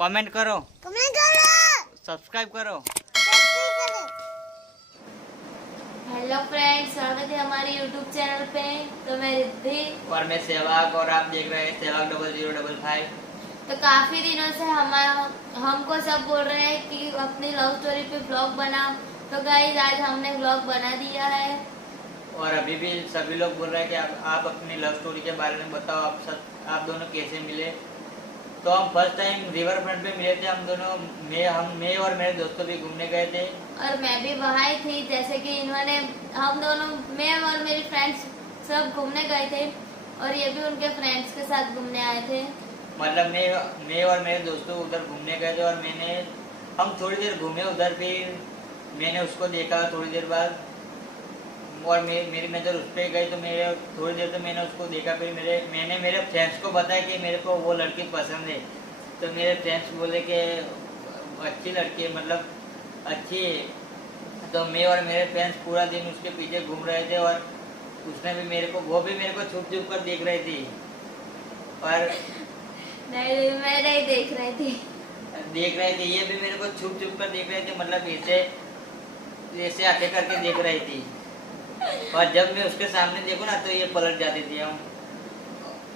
Comment करो, subscribe करो। Hello friends, स्वागत है हमारे यूट्यूब चैनल पे। तो मैं रिद्धि और मैं सहवाग और आप देख रहे हैं सहवाग 0055। तो काफी दिनों से हमको सब बोल रहे हैं कि अपनी लव स्टोरी पे व्लॉग बना। तो गाइस आज हमने व्लॉग बना दिया है। और अभी भी सभी लोग बोल रहे हैं कि आप अपनी लव स्टोरी के बारे में बताओ, आप दोनों कैसे मिले। तो हम फर्स्ट टाइम रिवर फ्रंट पे मिले थे हम दोनों। मैं और मेरे दोस्तों भी घूमने गए थे। और मैं भी वहाँ ही थी, जैसे कि इन्होंने हम दोनों, मैं और मेरी फ्रेंड्स सब घूमने गए थे और ये भी उनके फ्रेंड्स के साथ घूमने आए थे। मतलब मैं और मेरे दोस्तों उधर घूमने गए थे और हम थोड़ी देर घूमे उधर। फिर मैंने उसको देखा थोड़ी देर बाद, और मेरी नज़र उस पर गई तो मेरे थोड़ी देर तो मैंने उसको देखा। फिर मैंने मेरे फ्रेंड्स को बताया कि मेरे को वो लड़की पसंद है। तो मेरे फ्रेंड्स बोले कि अच्छी लड़की है, मतलब अच्छी है। तो मैं और मेरे फ्रेंड्स पूरा दिन उसके पीछे घूम रहे थे और उसने भी वो भी मेरे को छुप छुप कर देख रही थी। और नहीं, मैं नहीं देख रही थी। ये भी मेरे को छुप छुप कर देख रहे थे, मतलब ऐसे आके करके देख रही थी। और जब मैं उसके सामने देखूं ना तो ये पलट जाती थी। हम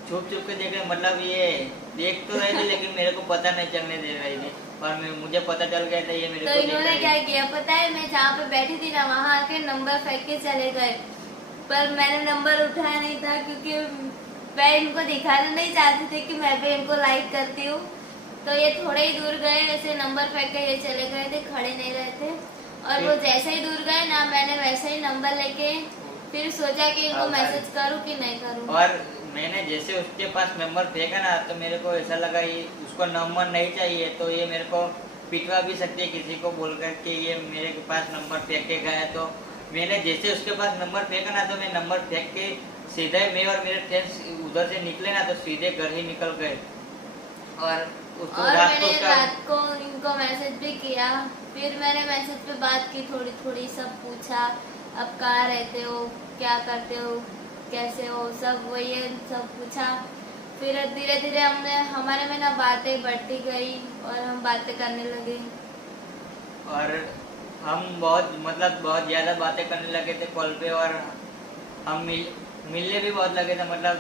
छुप छुप के देख रहे, मतलब ये देख तो रही थी लेकिन मेरे को पता नहीं चलने दे रही थी। और मुझे पता चल गया था ये मेरे तो को इन्होंने क्या किया पता है, मैं जहाँ पे बैठी थी ना वहाँ आके नंबर फेंक के चले गए। पर मैंने नंबर उठाया नहीं था क्योंकि मैं इनको दिखाना नहीं चाहती थी कि मैं भी इनको लाइक करती हूँ। तो ये थोड़े ही दूर गए, ऐसे नंबर फेंक के ये चले गए थे, खड़े नहीं रहे थे। और वो जैसे ही दूर गए ना, मैंने वैसे ही नंबर लेके फिर सोचा कि इनको मैसेज करूँ कि नहीं करूँ। और मैंने जैसे उसके पास नंबर फेंका ना तो मेरे को ऐसा लगा ये उसको नंबर नहीं चाहिए, तो ये मेरे को पिटवा भी सकती है किसी को बोलकर कि ये मेरे पास नंबर फेंक के गया है। तो मैंने जैसे उसके पास नंबर फेंका ना तो मैं नंबर फेंक के सीधे मैं और मेरे फ्रेंड्स उधर से निकले ना तो सीधे घर ही निकल गए। और मैंने रात को इनको मैसेज भी किया। फिर मैंने मैसेज पे बात की, थोड़ी थोड़ी सब पूछा, अब कहाँ रहते हो, क्या करते हो, कैसे हो, सब वो ये सब पूछा। फिर धीरे धीरे हमारे में ना बातें बढ़ती गई और हम बातें करने लगे। और हम बहुत ज़्यादा बातें करने लगे थे कॉल पे। और हम मिलने भी बहुत लगे थे, मतलब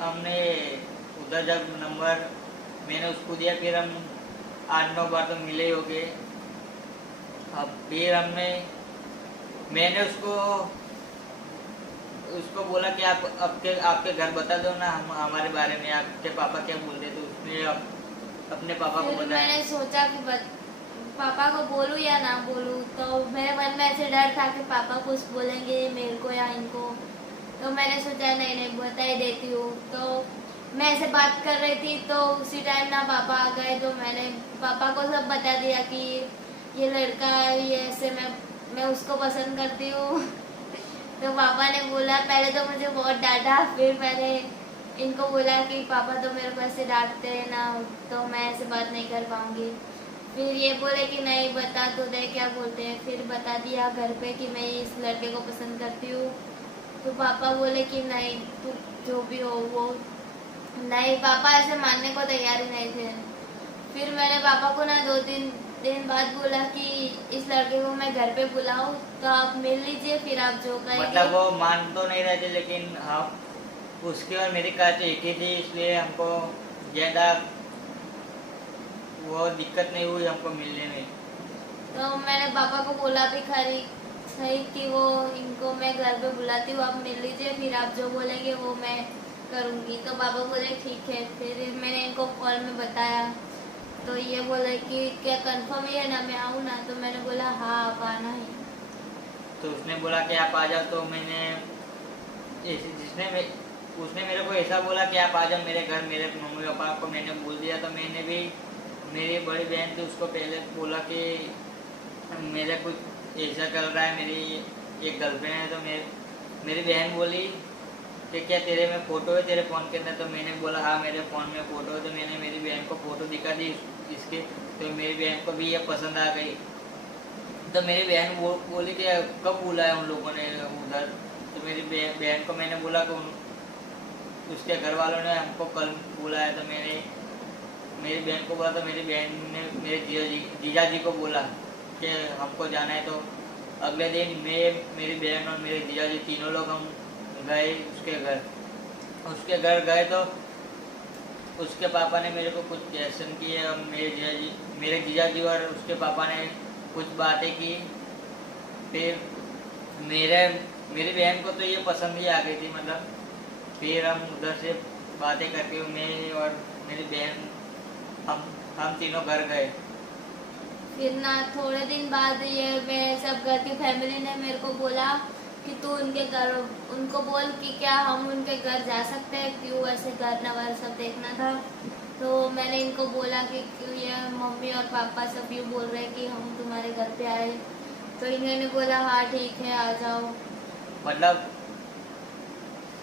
हमने उधर जब नंबर मैंने उसको दिया फिर हम 8-9 बार तो मिले हो गए। अब फिर मैंने उसको बोला कि आप आपके घर बता दो ना हमारे बारे में, आपके पापा क्या बोलते। तो उसने अपने पापा को बताया। मैंने सोचा कि पापा को बोलूं या ना बोलूं। तो मेरे मन में ऐसे डर था कि पापा कुछ बोलेंगे मेरे को या इनको। तो मैंने सोचा नहीं बता ही देती हूँ। तो मैं ऐसे बात कर रही थी तो उसी टाइम ना पापा आ गए। तो मैंने पापा को सब बता दिया कि ये लड़का ये ऐसे मैं उसको पसंद करती हूँ। तो पापा ने बोला, पहले तो मुझे बहुत डांटा, फिर मैंने इनको बोला कि पापा तो मेरे को ऐसे डांटते हैं ना, तो मैं ऐसे बात नहीं कर पाऊंगी। फिर ये बोले कि नहीं बता तो दे क्या बोलते हैं। फिर बता दिया घर पे कि मैं इस लड़के को पसंद करती हूँ। तो पापा बोले कि नहीं तू जो भी हो वो नहीं, पापा ऐसे मानने को तैयार ही नहीं थे। फिर मैंने पापा को ना 2-3 दिन बाद बोला कि इस लड़के को मैं घर पे बुलाऊं तो आप मिल लीजिए, फिर आप जो कहेंगे। मतलब वो मान तो नहीं रहे थे लेकिन हम उसकी और मेरी कास्ट एक ही थी, इसलिए हमको ज़्यादा वो दिक्कत नहीं हुई हमको मिलने में। तो मैंने पापा को बोला भी सही कि वो इनको मैं घर पे बुलाती हूँ, आप मिल लीजिए, फिर आप जो बोलेंगे वो मैं करूँगी। तो पापा बोले ठीक है। फिर मैंने इनको कॉल में बताया तो ये बोले कि क्या कंफर्म ही है ना मैं आऊँ ना। तो मैंने बोला हाँ आप आना ही। तो उसने बोला कि आप आ जाओ। तो उसने मेरे को ऐसा बोला कि आप आ जाओ मेरे घर। मेरे मम्मी पापा को मैंने बोल दिया। तो मैंने भी मेरी बड़ी बहन थी उसको पहले बोला कि मेरा कुछ ऐसा चल रहा है, मेरी एक गर्लफ्रेंड है। तो मेरी बहन बोली कि क्या तेरे में फ़ोटो है तेरे फ़ोन के अंदर। तो मैंने बोला हाँ मेरे फ़ोन में फ़ोटो है। तो मैंने मेरी बहन को फ़ोटो दिखा दी इसके। तो मेरी बहन को भी ये पसंद आ गई। तो मेरी बहन बोली कि कब बुलाया उन लोगों ने उधर। तो मेरी बहन को मैंने बोला कि उसके घर वालों ने हमको कल बुलाया। तो मेरी बहन को बोला तो मेरी बहन ने मेरे जीजा जी को बोला कि हमको जाना है। तो अगले दिन मैं, मेरी बहन और मेरे जीजा जी तीनों लोग हम गए उसके घर। उसके घर गए तो उसके पापा ने मेरे को कुछ क्वेश्चन किए और मेरे जीजा जी और उसके पापा ने कुछ बातें की। फिर मेरी बहन को तो ये पसंद ही आ गई थी, मतलब फिर हम उधर से बातें करके मैं और मेरी बहन हम तीनों घर गए। फिर ना थोड़े दिन बाद ये मेरे सब घर की फैमिली ने मेरे को बोला कि तू उनको बोल कि क्या हम उनके घर जा सकते हैं, क्यों ऐसे घर नवर सब देखना था। तो मैंने इनको बोला कि क्यों ये मम्मी और पापा सब यूँ बोल रहे हैं कि हम तुम्हारे घर पे आए। तो इन्होंने बोला हाँ ठीक है आ जाओ। मतलब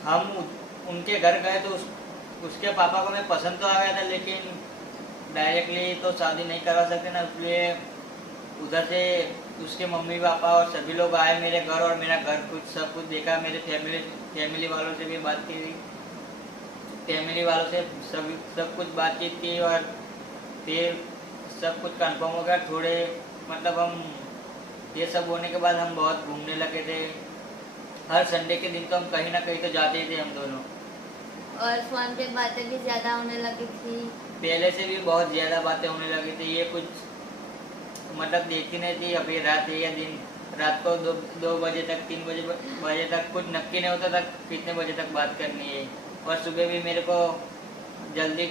हम उनके घर गए तो उसके पापा को मैं पसंद तो आ गया था, लेकिन डायरेक्टली तो शादी नहीं करवा सकते ना, इसलिए उधर से उसके मम्मी पापा और सभी लोग आए मेरे घर और मेरा घर सब कुछ देखा। मेरे फैमिली वालों से भी बात की, फैमिली वालों से सब कुछ बातचीत की और फिर सब कुछ कंफर्म हो गया। थोड़े मतलब हम ये सब होने के बाद हम बहुत घूमने लगे थे। हर संडे के दिन तो हम कहीं ना कहीं तो जाते ही थे हम दोनों। और फोन पे बातें भी ज्यादा होने लगी थी, पहले से भी बहुत ज़्यादा बातें होने लगी थी। ये कुछ मतलब देखती नहीं थी अभी रात है या दिन। रात को 2 बजे तक 3 बजे तक कुछ नक्की नहीं होता था कितने बजे तक बात करनी है। और सुबह भी मेरे को जल्दी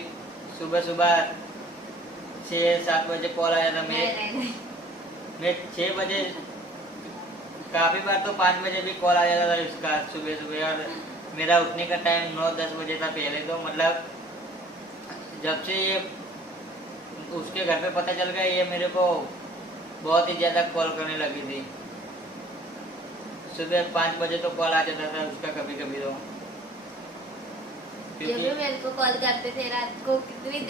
सुबह 6-7 बजे कॉल आया था। मैं 6 बजे, काफ़ी बार तो 5 बजे भी कॉल आ जाता था इसका सुबह। और मेरा उठने का टाइम 9-10 बजे था पहले तो। मतलब जब से ये उसके घर पे पता चल गया, ये मेरे को बहुत ही ज़्यादा कॉल करने लगी थी। सुबह 5 बजे तो कॉल आ जाता था उसका कभी कभी तो। ये भी मेरे को कॉल करते थे रात को, कितनी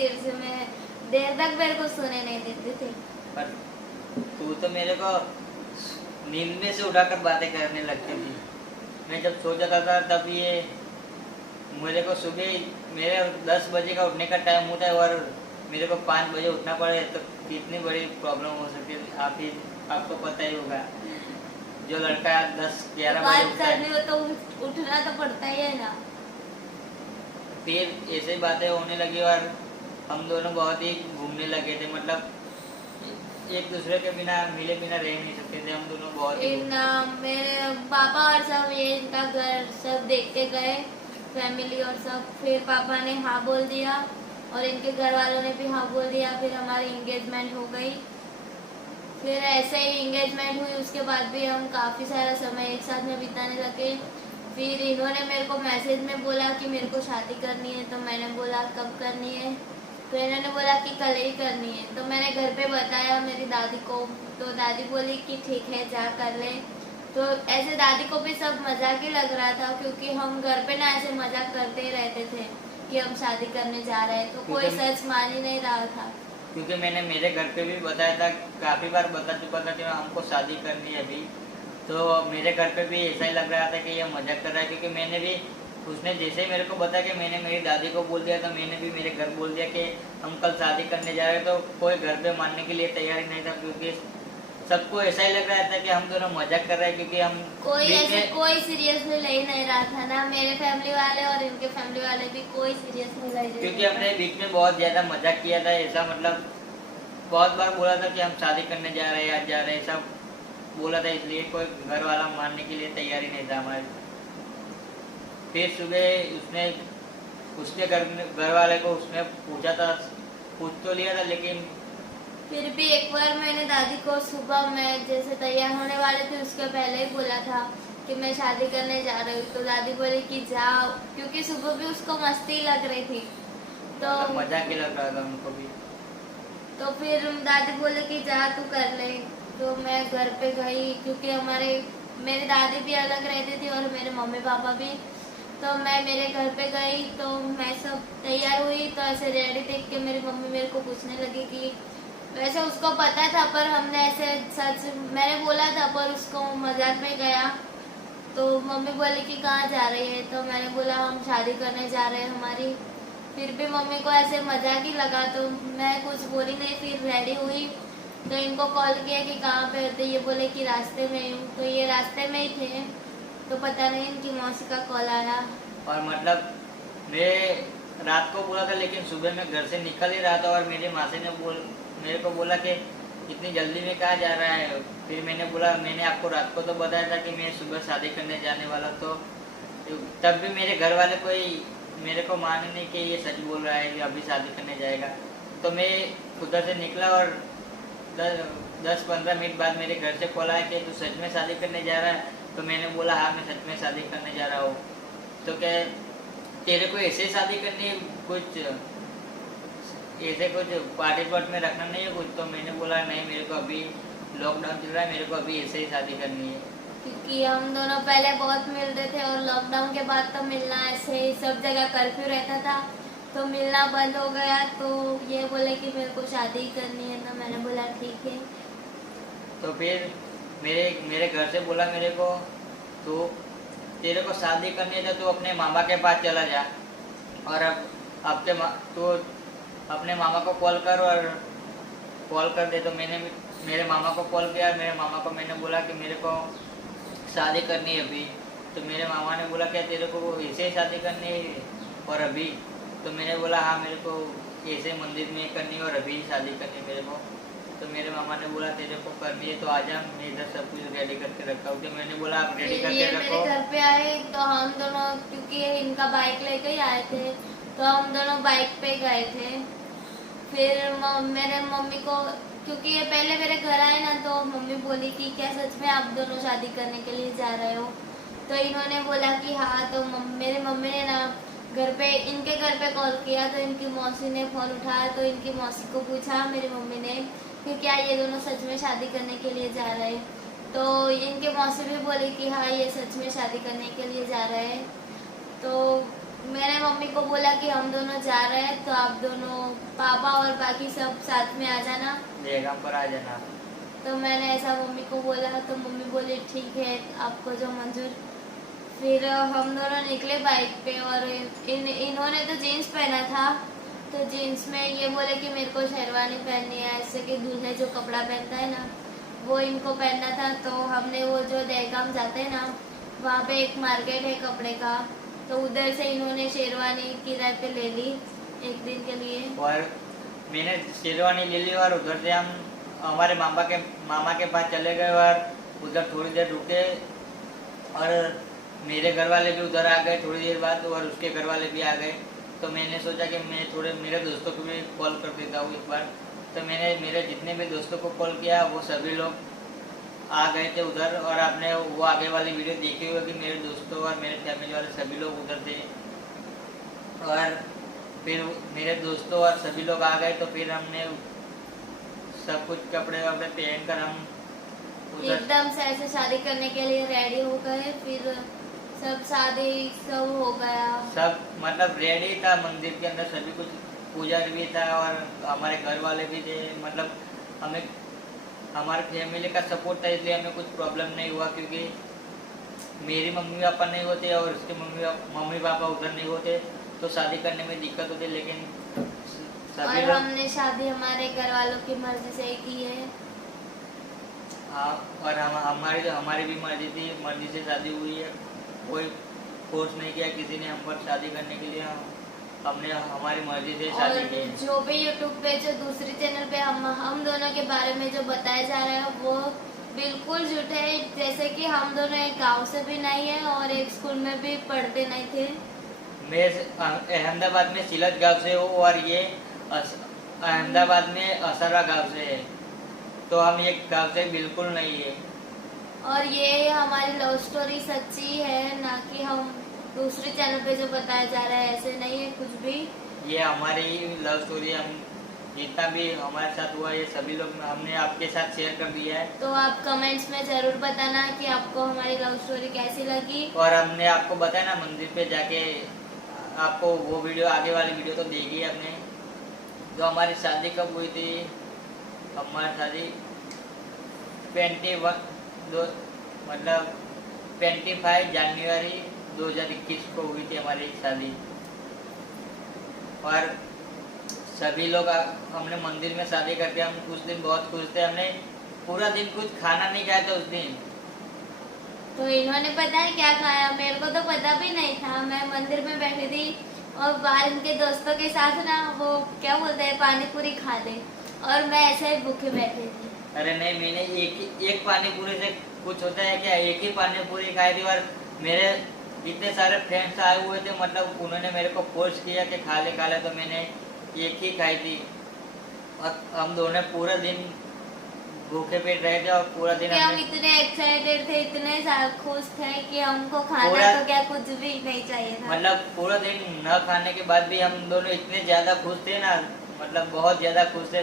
देर तक मेरे को सोने नहीं देते थे। पर तू तो मेरे को नींद में से उठाकर बातें करने लगती थी। मैं जब सो जाता था तब ये मेरे को सुबह मेरे 10 बजे का उठने का टाइम होता है और मेरे को 5 बजे उठना पड़े तो कितनी बड़ी प्रॉब्लम हो सकती है। आपको पता ही होगा, जो लड़का 10-11 बजे बात उठता है। करनी हो तो उठना तो पड़ता ही है ना। फिर ऐसे बातें होने लगी और हम दोनों बहुत ही घूमने लगे थे। मतलब एक दूसरे के बिना मिले बिना रह नहीं सकते थे हम दोनों। बहुत ही मेरे पापा और सब ये इनका घर सब देख के गए, फैमिली और सब। फिर पापा ने हाँ बोल दिया और इनके घर वालों ने भी हाँ बोल दिया। फिर हमारी इंगेजमेंट हो गई। फिर ऐसे ही इंगेजमेंट हुई, उसके बाद भी हम काफ़ी सारा समय एक साथ में बिताने लगे। फिर इन्होंने मेरे को मैसेज में बोला कि मेरे को शादी करनी है। तो मैंने बोला कब करनी है, तो इन्होंने बोला कि कल ही करनी है। तो मैंने घर पे बताया मेरी दादी को, तो दादी बोली कि ठीक है जा कर ले। तो ऐसे दादी को भी सब मजाक ही लग रहा था, क्योंकि हम घर पे ना ऐसे मजाक करते ही रहते थे कि हम शादी करने जा रहे हैं। तो कोई सच मान ही नहीं रहा था, क्योंकि मैंने मेरे घर पे भी बताया था, काफ़ी बार बता चुका था कि हमको शादी करनी है अभी। तो मेरे घर पे भी ऐसा ही लग रहा था कि ये मजाक कर रहा है, क्योंकि मैंने भी उसने जैसे ही मेरे को बताया कि मैंने मेरी दादी को बोल दिया, तो मैंने भी मेरे घर बोल दिया कि हम कल शादी करने जा रहे हैं। तो कोई घर पे मानने के लिए तैयार ही नहीं था, क्योंकि सबको ऐसा ही लग रहा था कि हम दोनों मजाक कर रहे हैं। क्योंकि हम कोई सीरियसली ले ही नहीं रहा था ना, मेरे फैमिली वाले और इनके फैमिली वाले भी कोई सीरियसली ले रहे थे। क्योंकि हमने बीच में बहुत ज़्यादा मजाक किया था। ऐसा मतलब बहुत बार बोला था कि हम शादी करने जा रहे हैं, आज जा रहे हैं, सब बोला था। इसलिए कोई घर वाला मानने के लिए तैयार ही नहीं था हमारे। फिर सुबह उसने उसके घर वाले को उसने पूछा था, पूछ तो लिया था, लेकिन फिर भी एक बार मैंने दादी को सुबह मैं जैसे तैयार होने वाले थे उसके पहले ही बोला था कि मैं शादी करने जा रही हूँ। तो दादी बोली कि जाओ, क्योंकि सुबह भी उसको मस्ती लग रही थी, तो मजाक ही लग रहा था उनको भी। तो फिर दादी बोले कि जा तू कर ले। तो मैं घर पे गई, क्योंकि मेरी दादी भी अलग रहती थी और मेरे मम्मी पापा भी। तो मैं मेरे घर पे गई, तो मैं सब तैयार हुई, तो ऐसे रेडी देख के मेरी मम्मी मेरे को पूछने लगी कि वैसे उसको पता था, पर हमने ऐसे सच मैंने बोला था पर उसको मजाक में गया। तो मम्मी बोली कि कहाँ जा रही है, तो मैंने बोला हम शादी करने जा रहे हैं हमारी। फिर भी मम्मी को ऐसे मजाक ही लगा तो मैं कुछ बोली नहीं। फिर रेडी हुई तो इनको कॉल किया कि कहाँ पे हो, तो ये बोले कि रास्ते में हूँ। तो ये रास्ते में ही थे, तो पता नहीं इनकी मौसी का कॉल आया। और मतलब मैं रात को बोला था, लेकिन सुबह मैं घर से निकल ही रहा था और मेरी मासी ने मेरे को बोला कि इतनी जल्दी में कहाँ जा रहा है। फिर मैंने बोला, मैंने आपको रात को तो बताया था कि मैं सुबह शादी करने जाने वाला, तो तब भी मेरे घर वाले कोई मेरे को माने नहीं कि ये सच बोल रहा है कि अभी शादी करने जाएगा। तो मैं उधर से निकला और 10-15 मिनट बाद मेरे घर से कॉल आया कि तू सच में शादी करने जा रहा है। तो मैंने बोला हाँ, मैं सच में शादी करने जा रहा हूँ। तो क्या तेरे को ऐसे शादी करनी है, कुछ ऐसे कुछ पार्टी प्लॉट में रखना नहीं है कुछ? तो मैंने बोला नहीं, मेरे को अभी लॉकडाउन चल रहा है, मेरे को अभी ऐसे ही शादी करनी है। क्योंकि हम दोनों पहले बहुत मिलते थे और लॉकडाउन के बाद तो मिलना ऐसे ही, सब जगह कर्फ्यू रहता था तो मिलना बंद हो गया। तो ये बोले कि मेरे को शादी करनी है, तो मैंने बोला ठीक है। तो फिर मेरे घर से बोला मेरे को, तो तेरे को शादी करनी है तो तू अपने मामा के पास चला जा और अब तू अपने मामा को कॉल कर और कॉल कर दे। तो मैंने मेरे मामा को कॉल किया। मेरे मामा को मैंने बोला कि मेरे को शादी करनी है अभी। तो मेरे मामा ने बोला क्या तेरे को ऐसे ही शादी करनी है और अभी? तो मैंने बोला हाँ, मेरे को ऐसे मंदिर में करनी है और अभी शादी करनी है मेरे को। तो मेरे मामा ने बोला तेरे को करनी है तो आजा, मैं इधर सब कुछ रेडी करके रखा हूँ। तो मैंने बोला आप रेडी करके ये रखो। मेरे घर पे आए तो हम दोनों, क्योंकि इनका बाइक लेके ही आए थे, तो हम दोनों बाइक पे गए थे। फिर मेरे मम्मी को, क्योंकि ये पहले मेरे घर आए ना, तो मम्मी बोली कि क्या सच में आप दोनों शादी करने के लिए जा रहे हो? तो इन्होंने बोला कि हाँ। तो मेरी मम्मी ने ना इनके घर पे कॉल किया, तो इनकी मौसी ने फोन उठाया। तो इनकी मौसी को पूछा मेरी मम्मी ने कि क्या ये दोनों सच में शादी करने के लिए जा रहे हैं? तो इनके मौसी भी बोली कि हाँ, ये सच में शादी करने के लिए जा रहे हैं। तो मैंने मम्मी को बोला कि हम दोनों जा रहे हैं, तो आप दोनों, पापा और बाकी सब साथ में आ जाना, जयगाम पर आ जाना। तो मैंने ऐसा मम्मी को बोला। तो मम्मी बोली ठीक है, आपको जो मंजूर। फिर हम दोनों निकले बाइक पे और इन्होंने तो जीन्स पहना था, तो जीन्स में ये बोले कि मेरे को शेरवानी पहननी है, ऐसे कि दूल्हे जो कपड़ा पहनता है ना, वो इनको पहनना था। तो हमने वो जो दहगाम जाते हैं ना, वहाँ पे एक मार्केट है कपड़े का, तो उधर से इन्होंने शेरवानी किराए पे ले ली एक दिन के लिए। और मैंने शेरवानी ले ली और उधर से हम हमारे मामा के पास चले गए और उधर थोड़ी देर रुके और मेरे घर वाले भी उधर आ गए थोड़ी देर बाद और उसके घर वाले भी आ गए। तो मैंने सोचा कि मैं थोड़े मेरे दोस्तों को भी कॉल कर देता हूँ एक बार। तो मैंने मेरे जितने भी दोस्तों को कॉल किया, वो सभी लोग आ गए थे उधर। और आपने वो आगे वाली वीडियो देखी होगी, मेरे दोस्तों और मेरे फैमिली वाले सभी लोग उधर थे। और फिर मेरे दोस्तों और सभी लोग आ गए, तो फिर हमने सब कुछ कपड़े वपड़े पहन कर हम उधर एकदम से ऐसे शादी करने के लिए रेडी हो गए। फिर सब शादी सब हो गया। सब मतलब रेडी था, मंदिर के अंदर सभी कुछ, पूजा भी था और हमारे घर वाले भी थे। मतलब हमें हमारे फैमिली का सपोर्ट था, इसलिए हमें कुछ प्रॉब्लम नहीं हुआ। क्योंकि मेरी मम्मी पापा नहीं होते और उसके मम्मी पापा उधर नहीं होते, तो शादी करने में दिक्कत होती। लेकिन सभी और लोग, हमने शादी हमारे घर वालों की मर्जी से ही की है। हाँ, और हमारी भी मर्जी से शादी हुई है। कोई फोर्स नहीं किया किसी ने हम पर शादी करने के लिए। हमने हमारी मर्जी से शादी की है। जो भी यूट्यूब पे, जो दूसरी चैनल पे हम दोनों के बारे में जो बताया जा रहा है, वो बिल्कुल झूठ है। जैसे कि हम दोनों एक गांव से भी नहीं है और एक स्कूल में भी पढ़ते नहीं थे। मैं अहमदाबाद में सिलत गांव से हूँ और ये अहमदाबाद में असरा गांव से है। तो हम एक गांव से बिल्कुल नहीं है। और ये हमारी लव स्टोरी सच्ची है, ना कि हम दूसरे चैनल पे जो बताया जा रहा है ऐसे नहीं है कुछ भी। ये हमारी लव स्टोरी, हम जितना भी हमारे साथ हुआ ये सभी लोग हमने आपके साथ शेयर कर दिया है। तो आप कमेंट्स में जरूर बताना कि आपको हमारी लव स्टोरी कैसी लगी। और हमने आपको बताया ना, मंदिर पे जाके आपको वो वीडियो, आगे वाली वीडियो तो देखी आपने। जो हमारी शादी कब हुई थी, हमारी शादी 25 जनवरी 2021 को हुई थी हमारी शादी। और सभी लोग हमने मंदिर में शादी करके हम उस दिन बहुत खुश थे। हमने पूरा दिन कुछ खाना नहीं खाया था उस दिन। तो इन्होंने पता है क्या खाया, मेरे को तो पता भी नहीं था। मैं मंदिर में बैठी थी और बाहर इनके दोस्तों के साथ ना वो क्या बोलते हैं पानी पूरी खा ले, और मैं ऐसे ही भूखे बैठी थी। अरे नहीं, मैंने एक पानी पूरी से कुछ होता है क्या? एक ही पानी पूरी खाई थी। और मेरे इतने सारे फ्रेंड्स आए हुए थे, मतलब उन्होंने मेरे को फोर्स किया कि खा ले, तो मैंने एक ही खाई थी। और हम दोनों पूरा दिन भूखे पेट रहे थे और पूरा दिन हम इतने एक्साइटेड थे, इतने खुश थे कि हमको खाना तो क्या कुछ भी नहीं चाहिए था। मतलब पूरा दिन न खाने के बाद भी हम दोनों इतने ज्यादा खुश थे ना, मतलब बहुत ज्यादा खुश थे,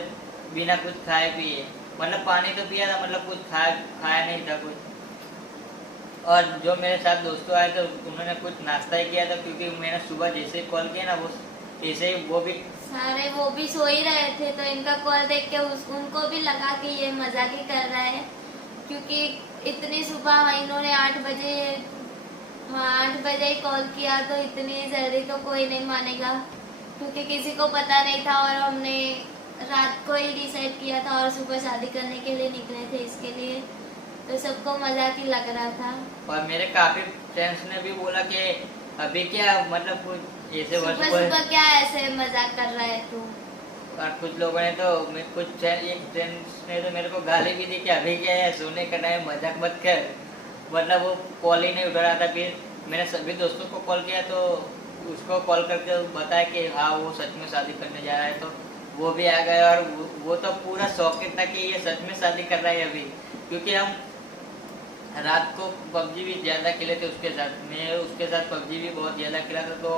बिना कुछ खाए पिए। मतलब पानी तो पिया था, मतलब कुछ खाया नहीं था कुछ। और जो मेरे साथ दोस्तों आए थे उन्होंने कुछ नाश्ता ही किया था, क्योंकि मैंने सुबह जैसे कॉल किया ना वो ऐसे ही वो भी सारे वो भी सो ही रहे थे। तो इनका कॉल देख के उनको भी लगा कि ये मजाक ही कर रहा है, क्योंकि इतनी सुबह इन्होंने 8 बजे ही कॉल किया, तो इतनी जल्दी तो कोई नहीं मानेगा, क्योंकि किसी को पता नहीं था। और हमने रात को ही डिसाइड किया था और सुबह शादी करने के लिए निकले थे इसके लिए, तो सबको मजाक ही लग रहा था। और मेरे काफी फ्रेंड्स ने भी बोला कि अभी क्या, मतलब कुछ ऐसे सुबह क्या ऐसे मजाक कर रहा है तू। और कुछ लोगों ने तो एक फ्रेंड्स ने तो मेरे को गाली भी दी कि अभी क्या है, सोने का टाइम, मजाक मत कर। मतलब वो कॉल ही नहीं उठा रहा था। फिर मैंने सभी दोस्तों को कॉल किया, तो उसको कॉल करके बताया कि हाँ वो सच में शादी करने जा रहा है, तो वो भी आ गया। और वो तो पूरा शौकीन था कि ये सच में शादी कर रहा है अभी, क्योंकि हम रात को पबजी भी ज़्यादा खेले थे उसके साथ। मैं उसके साथ पबजी भी बहुत ज़्यादा खेला था। तो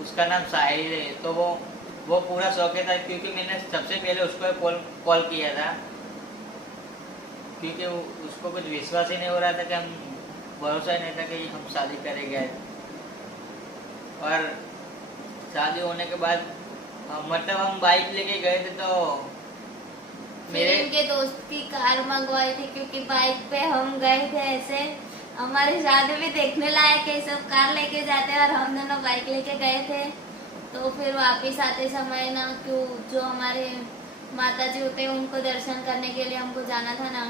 उसका नाम साहिल है, तो वो पूरा शौकीन था, क्योंकि मैंने सबसे पहले उसको कॉल किया था, क्योंकि उसको कुछ विश्वास ही नहीं हो रहा था कि हम, भरोसा ही नहीं था कि हम शादी करेंगे। और शादी होने के बाद मतलब हम बाइक लेके गए थे, तो मेरे इनके दोस्त की कार मंगवाई थी, क्योंकि बाइक पे हम गए थे ऐसे। हमारी शादी भी देखने लायक है, सब कार लेके जाते हैं और हम दोनों बाइक लेके गए थे। तो फिर वापस आते समय ना, क्यों जो हमारे माता जी होते हैं उनको दर्शन करने के लिए हमको जाना था ना,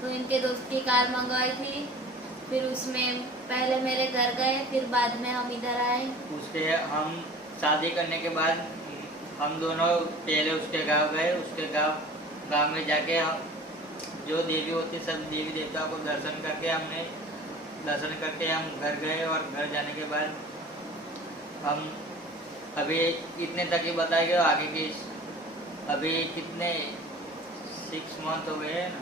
तो इनके दोस्त की कार मंगवाई थी। फिर उसमें पहले मेरे घर गए, फिर बाद में हम इधर आए। उसके हम शादी करने के बाद हम दोनों पहले उसके गांव गए। उसके गांव में जाके हम जो देवी होती सब देवी देवताओं को दर्शन करके हम घर गए। और घर जाने के बाद हम अभी इतने तक ही बताए गए, आगे की अभी कितने 6 मंथ हो गए हैं ना,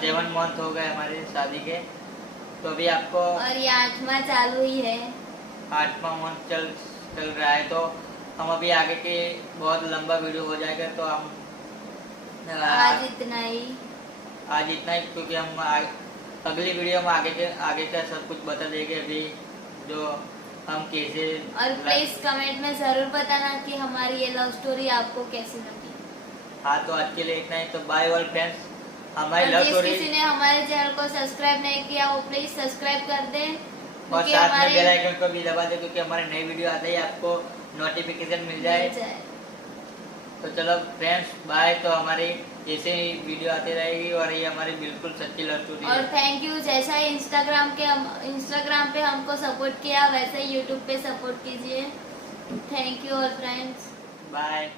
7 मंथ हो गए हमारी शादी के। तो अभी आपको और ये 8वां चालू ही है, 8वां मंथ चल रहा है। तो हम अभी आगे के बहुत लंबा वीडियो हो जाएगा, तो हम आज इतना ही, क्योंकि हम अगली वीडियो में आगे का सब कुछ बता देंगे, अभी जो हम कैसे। और प्लीज कमेंट में जरूर बताना कि हमारी ये लव स्टोरी आपको कैसी लगी। हाँ, तो आज के लिए इतना ही। तो बाय ऑल फ्रेंड्स, हमारी लव जिस स्टोरी, किसी ने हमारे चैनल को सब्सक्राइब नहीं किया वो प्लीज सब्सक्राइब कर दें, और क्योंकि साथ में बेल आइकन को भी दबा दे, क्योंकि हमारे नई वीडियो आते ही आपको नोटिफिकेशन मिल जाए। तो चलो फ्रेंड्स, बाय। तो हमारी ऐसे ही वीडियो आती रहेगी, और ये हमारी बिल्कुल सच्ची लव स्टोरी है। और थैंक यू, जैसा ही इंस्टाग्राम पे हमको सपोर्ट किया, वैसे ही यूट्यूब पे सपोर्ट कीजिए। Thank you all friends, bye.